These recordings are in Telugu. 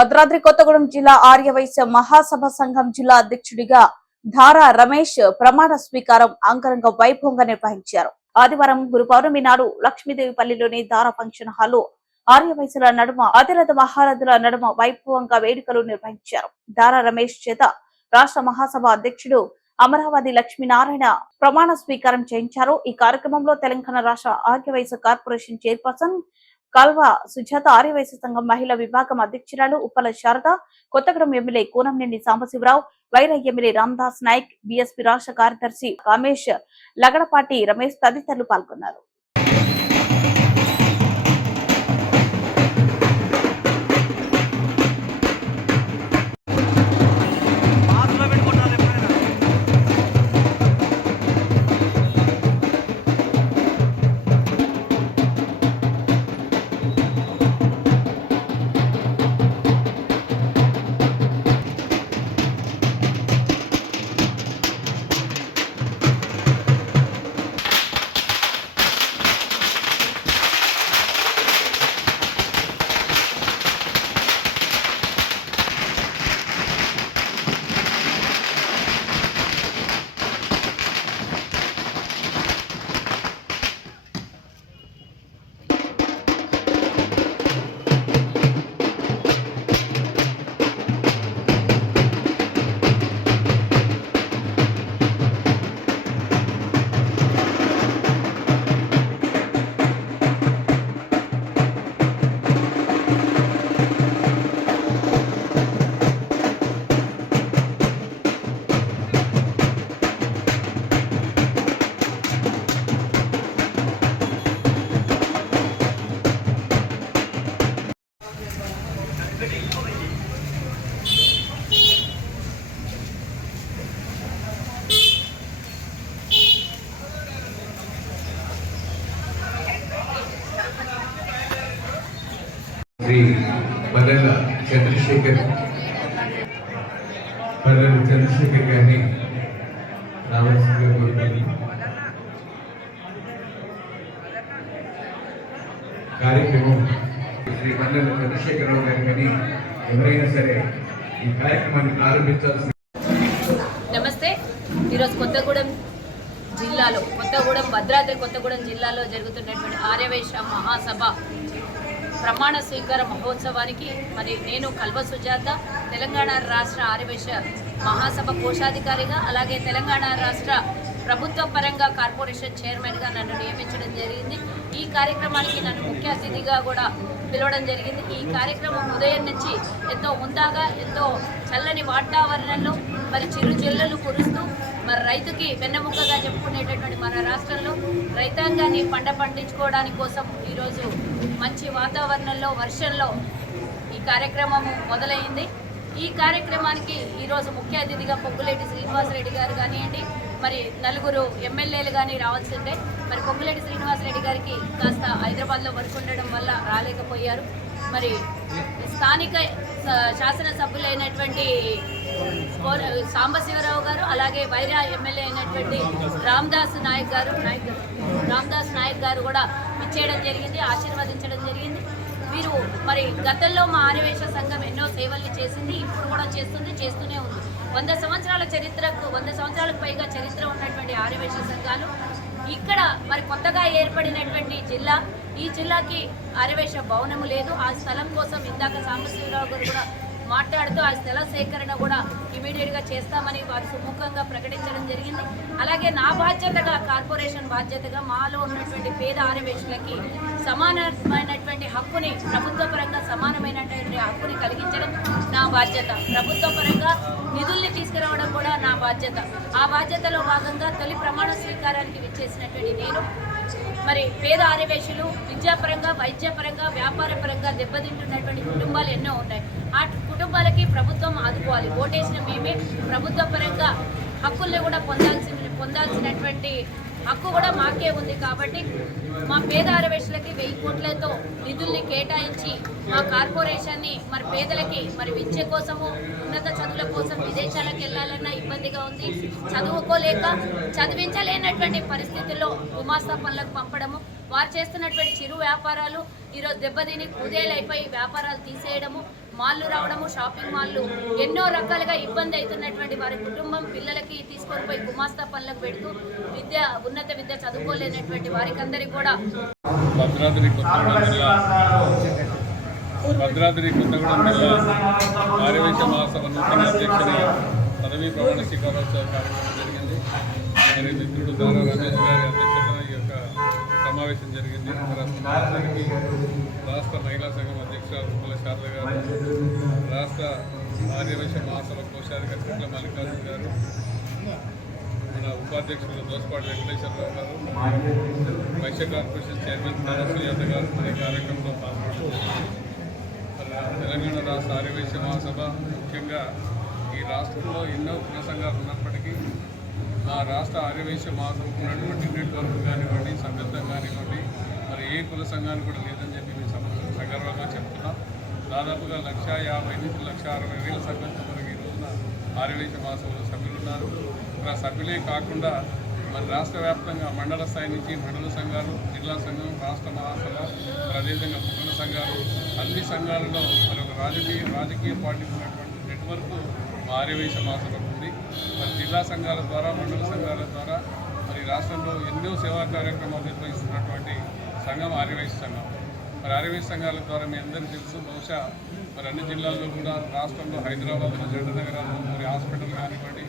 భద్రాద్రి కొత్తగూడెం జిల్లా ఆర్యవైశ్య మహాసభ సంఘం జిల్లా అధ్యక్షుడిగా ధారా రమేష్ ప్రమాణ స్వీకారం అంగరంగ వైభవంగా నిర్వహించారు. ఆదివారం గురు పౌర్ణమి నాడు లక్ష్మీదేవిపల్లిలోని ధారా ఫంక్షన్ హాల్లో ఆర్యవైశ్యుల నడుమ అతిరథ మహారథుల నడుమ వైభవంగా వేడుకలు నిర్వహించారు. ధారా రమేష్ చేత రాష్ట్ర మహాసభ అధ్యక్షుడు అమరావతి లక్ష్మీనారాయణ ప్రమాణ స్వీకారం చేయించారు. ఈ కార్యక్రమంలో తెలంగాణ రాష్ట్ర ఆర్యవైశ్య కార్పొరేషన్ చైర్పర్సన్ కల్వ సుజాత ఆర్యవైశ్య సంఘం మహిళా విభాగం అధ్యక్షురాలు Uppala Sharada Kothagudem MLA Kunamneni Sambasivarao Wyra MLA Ramdas Nayak BSP రాష్ట్ర కార్యదర్శి కామేష్ లగడపాటి రమేష్ తదితరులు పాల్గొన్నారు. శ్రీ బర్రెల చంద్రశేఖర్ బర్రెల చంద్రశేఖర్ గారిని రావాల్సిందిగా కోరుతాను కార్యక్రమం శ్రీ బర్రెల చంద్రశేఖరరావు గారి కానీ ఎవరైనా సరే ఈ కార్యక్రమాన్ని ప్రారంభించాల్సి నమస్తే. ఈరోజు కొత్తగూడెం జిల్లాలో కొత్తగూడెం భద్రాద్రి కొత్తగూడెం జిల్లాలో జరుగుతున్నటువంటి ఆర్యవైశ్య మహాసభ ప్రమాణ స్వీకార మహోత్సవానికి మరి నేను కల్వ సుజాత తెలంగాణ రాష్ట్ర ఆర్యవేశ మహాసభ కోశాధికారిగా అలాగే తెలంగాణ రాష్ట్ర ప్రభుత్వ పరంగా కార్పొరేషన్ చైర్మన్గా నన్ను నియమించడం జరిగింది. ఈ కార్యక్రమానికి నన్ను ముఖ్య అతిథిగా కూడా పిలవడం జరిగింది. ఈ కార్యక్రమం ఉదయం నుంచి ఎంతో హుందాగా ఎంతో చల్లని వాతావరణంలో మరి చిరు జిల్లలు కురుస్తూ మరి రైతుకి వెన్నెముకగా చెప్పుకునేటటువంటి మన రాష్ట్రంలో రైతాంగాన్ని పంట పండించుకోవడానికి కోసం ఈరోజు మంచి వాతావరణంలో వర్షంలో ఈ కార్యక్రమం మొదలైంది. ఈ కార్యక్రమానికి ఈరోజు ముఖ్య అతిథిగా పొంగులేటి శ్రీనివాసరెడ్డి గారు కానివ్వండి మరి నలుగురు ఎమ్మెల్యేలు కానీ రావాల్సిందే. మరి పొంగులేటి శ్రీనివాసరెడ్డి గారికి కాస్త హైదరాబాద్లో వర్క్ ఉండడం వల్ల రాలేకపోయారు. మరి స్థానిక స- శాసనసభ్యులైనటువంటి సాంబశివరావు గారు అలాగే వైరా ఎమ్మెల్యే అయినటువంటి రామ్దాస్ నాయక్ గారు నాయక్ రామ్దాస్ నాయక్ గారు కూడా చేయడం జరిగింది ఆశీర్వదించడం జరిగింది. వీరు మరి గతంలో మా ఆర్యవేశ సంఘం ఎన్నో సేవల్ని చేసింది ఇప్పుడు కూడా చేస్తుంది చేస్తూనే ఉంది. వంద సంవత్సరాల చరిత్రకు వంద సంవత్సరాలకు పైగా చరిత్ర ఉన్నటువంటి ఆర్యవేశ సంఘాలు ఇక్కడ మరి కొత్తగా ఏర్పడినటువంటి జిల్లా ఈ జిల్లాకి ఆర్యవేశ భవనము లేదు. ఆ స్థలం కోసం ఇందాక సాంబశివరావు గారు కూడా మాట్లాడుతూ ఆ స్థల సేకరణ కూడా ఇమీడియట్గా చేస్తామని వారు సుముఖంగా ప్రకటించడం జరిగింది. అలాగే నా బాధ్యతగా కార్పొరేషన్ బాధ్యతగా మాలో ఉన్నటువంటి పేద ఆరవేశులకి సమానమైనటువంటి హక్కుని ప్రభుత్వ పరంగా సమానమైనటువంటి హక్కుని కలిగించడం నా బాధ్యత. ప్రభుత్వ పరంగా నిధుల్ని తీసుకురావడం కూడా నా బాధ్యత. ఆ బాధ్యతలో భాగంగా తొలి ప్రమాణ స్వీకారానికి విచ్చేసినటువంటి నేను మరి పేద ఆర్యవేశులు విద్యాపరంగా వైద్యపరంగా వ్యాపారపరంగా దెబ్బతింటున్నటువంటి కుటుంబాలు ఎన్నో ఉన్నాయి. ఆ కుటుంబాలకి ప్రభుత్వం ఆదుకోవాలి. ఓటేసిన మేమే ప్రభుత్వ పరంగా హక్కుల్ని కూడా పొందాల్సి పొందాల్సినటువంటి హక్కు కూడా మాకే ఉంది కాబట్టి మా పేద ఆరవేశులకి వెయ్యి కోట్లతో నిధుల్ని కేటాయించి మా కార్పొరేషన్ని మరి పేదలకి మరి విద్య కోసము ఉన్నత చదువుల కోసం విదేశాలకు వెళ్ళాలన్న ఇబ్బందిగా ఉంది. చదువుకోలేక చదివించలేనటువంటి పరిస్థితుల్లో గుమాస్తా పనులకు పంపడము వారు చేస్తున్నటువంటి చిరు వ్యాపారాలు ఈరోజు దెబ్బతిని కుదేలైపోయి వ్యాపారాలు తీసేయడము మాల్లు రావడము షాపింగ్ మాల్లు ఎన్నో రకాలుగా ఇబ్బంది అవుతున్నటువంటి వారి కుటుంబం పిల్లలకి తీసుకొని పోయి గుమాస్తా పనులకు పెడుతూ విద్య ఉన్నత విద్య చదువుకోలేనటువంటి వారికి అందరికీ కూడా భద్రాద్రి కొత్తగూడెం జిల్లా. భద్రాద్రి కొత్తగూడెం జిల్లా ఆర్యవేశ మహాసభ నూతన అధ్యక్షుని పదవీ ప్రమాణ స్వీకారోత్సవ కార్యక్రమం జరిగింది. మరి మిత్రుడు దారా రమేష్ గారి సమావేశం జరిగింది. రాష్ట్ర మహిళా సంఘం అధ్యక్షురాలు రుమ్మల శారద గారు రాష్ట్ర ఆర్యవేశ మహాసభ కోశాధికారి శుక్ల మల్లికార్జున గారు మన ఉపాధ్యక్షులు దోసపాటి వెంకటేశ్వరరావు గారు వైశ్య కార్పొరేషన్ చైర్మన్ యాదవ్ గారు ఈ కార్యక్రమంలో పాల్గొనడం తెలంగాణ రాష్ట్ర ఆర్యవైశ్య మహాసభ ముఖ్యంగా ఈ రాష్ట్రంలో ఎన్నో కుల సంఘాలు ఉన్నప్పటికీ ఆ రాష్ట్ర ఆర్యవేశ మాసం ఉన్నటువంటి నెట్వర్క్ కానివ్వండి సభ్యత్వం కానివ్వండి మరి ఏ కుల సంఘాన్ని కూడా లేదని చెప్పి మేము సమస్య సగర్వంగా చెప్తున్నాం. దాదాపుగా లక్ష యాభై నుంచి లక్ష అరవై వేల సభ్యత్వం మనకి ఈ రోజున ఆర్యవేశ మాసంలో సభ్యులు ఉన్నారు. సభ్యులే కాకుండా మన రాష్ట్ర వ్యాప్తంగా మండల స్థాయి నుంచి మండల సంఘాలు జిల్లా సంఘం రాష్ట్ర మహాసభ ప్రదేశంగా అదేవిధంగా సంఘాలు అన్ని సంఘాలలో మరి ఒక రాజకీయ రాజకీయ పార్టీ ఉన్నటువంటి నెట్వర్క్ ఆర్యవేశ మహాసభకు ఉంది. మరి జిల్లా సంఘాల ద్వారా మండల సంఘాల ద్వారా మరి రాష్ట్రంలో ఎన్నో సేవా కార్యక్రమాలు నిర్వహిస్తున్నటువంటి సంఘం ఆర్యవేశ సంఘం. మరి ఆర్యవేశ సంఘాల ద్వారా మీ అందరికీ తెలుసు బహుశా మరి అన్ని జిల్లాల్లో కూడా రాష్ట్రంలో హైదరాబాద్లో జంట నగరాల్లో మరి హాస్పిటల్ కానివ్వండి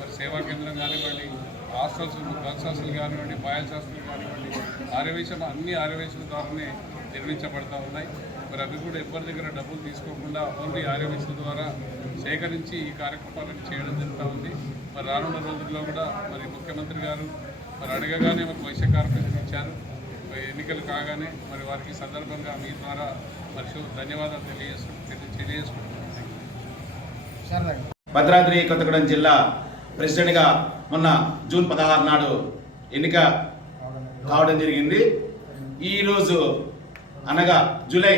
మరి సేవా కేంద్రం కానివ్వండి హాస్టల్స్ గర్ల్స్ హాస్టల్ కానివ్వండి బాయల్స్ హాస్టల్ కానివ్వండి ఆర్యవేశం అన్ని ఆర్యవేశం ద్వారానే నిర్మించబడతా ఉన్నాయి. మరి అవి కూడా ఎవరి దగ్గర డబ్బులు తీసుకోకుండా ఓన్లీ ఆర్యవేశం ద్వారా సేకరించి ఈ కార్యక్రమాలను చేయడం జరుగుతూ ఉంది. మరి రానున్న రోజుల్లో కూడా మరి ముఖ్యమంత్రి గారు మరి అడగగానే మాకు వైశ్య కార్పొరేషన్ ఇచ్చారు. ఎన్నికలు కాగానే మరి వారికి సందర్భంగా మీ ద్వారా మరి ధన్యవాదాలు తెలియజేసు తెలియజేసుకుంటున్నాను. భద్రాద్రి కొత్తగూడెం జిల్లా ప్రెసిడెంట్గా మొన్న జూన్ పదహారు నాడు ఎన్నిక కావడం జరిగింది. ఈరోజు అనగా జూలై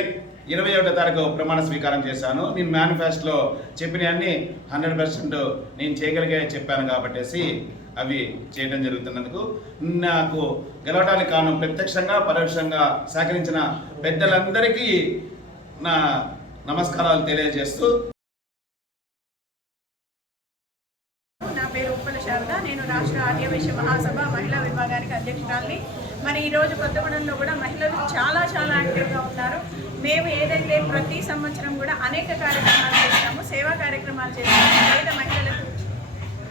ఇరవై ఒకటో తారీఖు ప్రమాణ స్వీకారం చేశాను. నేను మేనిఫెస్టోలో చెప్పినవన్నీ హండ్రెడ్ పర్సెంట్ నేను చేయగలిగే చెప్పాను కాబట్టేసి అవి చేయడం జరుగుతున్నందుకు. నాకు గెలవడానికి కారణం ప్రత్యక్షంగా పరోక్షంగా సహకరించిన పెద్దలందరికీ నా నమస్కారాలు తెలియజేస్తూ నా పేరు ఉప్పల శారద. నేను రాష్ట్ర ఆర్యవైశ్య మహాసభ మహిళా విభాగానికి అధ్యక్షురాలిని. మరి ఈరోజు కొత్తగూడెంలో కూడా మహిళలు చాలా చాలా యాక్టివ్గా ఉన్నారు. మేము ఏదైతే ప్రతి సంవత్సరం కూడా అనేక కార్యక్రమాలు చేస్తాము సేవా కార్యక్రమాలు చేస్తాము పేద మహిళలకు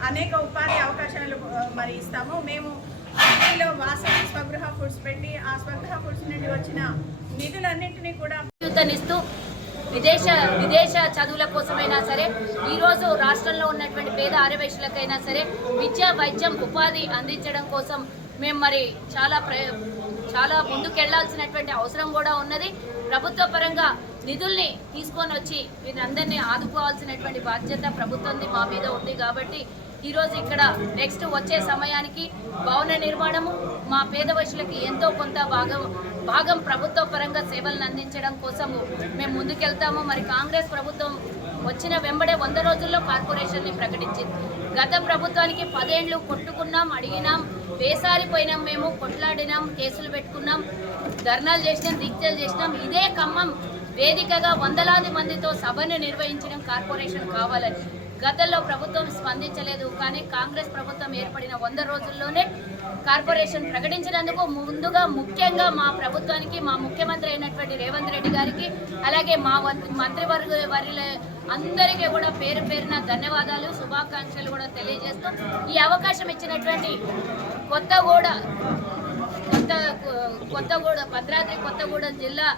అనేక ఉపాధి అవకాశాలు మరి ఇస్తాము. మేము అగ్నిలో వాసవి స్వగృహ ఫుడ్స్ పెట్టి ఆ స్వగృహ ఫుడ్స్ నుండి వచ్చిన నిధులన్నింటినీ కూడా చేయూతనిస్తూ విదేశ విదేశ చదువుల కోసమైనా సరే ఈరోజు రాష్ట్రంలో ఉన్నటువంటి పేద ఆర్యవేశులకైనా సరే విద్య వైద్యం ఉపాధి అందించడం కోసం మేము మరి చాలా చాలా ముందుకెళ్ళాల్సినటువంటి అవసరం కూడా ఉన్నది. ప్రభుత్వ పరంగా నిధుల్ని తీసుకొని వచ్చి వీరందరినీ ఆదుకోవాల్సినటువంటి బాధ్యత ప్రభుత్వంది మా మీద ఉంది కాబట్టి ఈరోజు ఇక్కడ నెక్స్ట్ వచ్చే సమయానికి భవన నిర్మాణము మా పేద వయసులకి ఎంతో కొంత భాగం భాగం ప్రభుత్వ పరంగా సేవలను అందించడం కోసము మేము ముందుకెళ్తాము. మరి కాంగ్రెస్ ప్రభుత్వం వచ్చిన వెంబడే వంద రోజుల్లో కార్పొరేషన్ని ప్రకటించింది. గత ప్రభుత్వానికి పదేండ్లు కొట్టుకున్నాం అడిగినాం వేసారిపోయినాం మేము కొట్లాడినాం కేసులు పెట్టుకున్నాం ధర్నాలు చేసినాం దీక్షలు చేసినాం. ఇదే ఖమ్మం. వేదికగా వందలాది మందితో సభను నిర్వహించడం కార్పొరేషన్ కావాలని. గతంలో ప్రభుత్వం స్పందించలేదు కానీ కాంగ్రెస్ ప్రభుత్వం ఏర్పడిన వంద రోజుల్లోనే కార్పొరేషన్ ప్రకటించినందుకు ముందుగా ముఖ్యంగా మా ప్రభుత్వానికి మా ముఖ్యమంత్రి అయినటువంటి రేవంత్ రెడ్డి గారికి అలాగే మా మంత్రివర్గ వారి అందరికీ కూడా పేరు పేరున ధన్యవాదాలు శుభాకాంక్షలు కూడా తెలియజేస్తూ ఈ అవకాశం ఇచ్చినటువంటి కొత్తగూడ కొత్త కొత్తగూడ భద్రాద్రి కొత్తగూడెం జిల్లా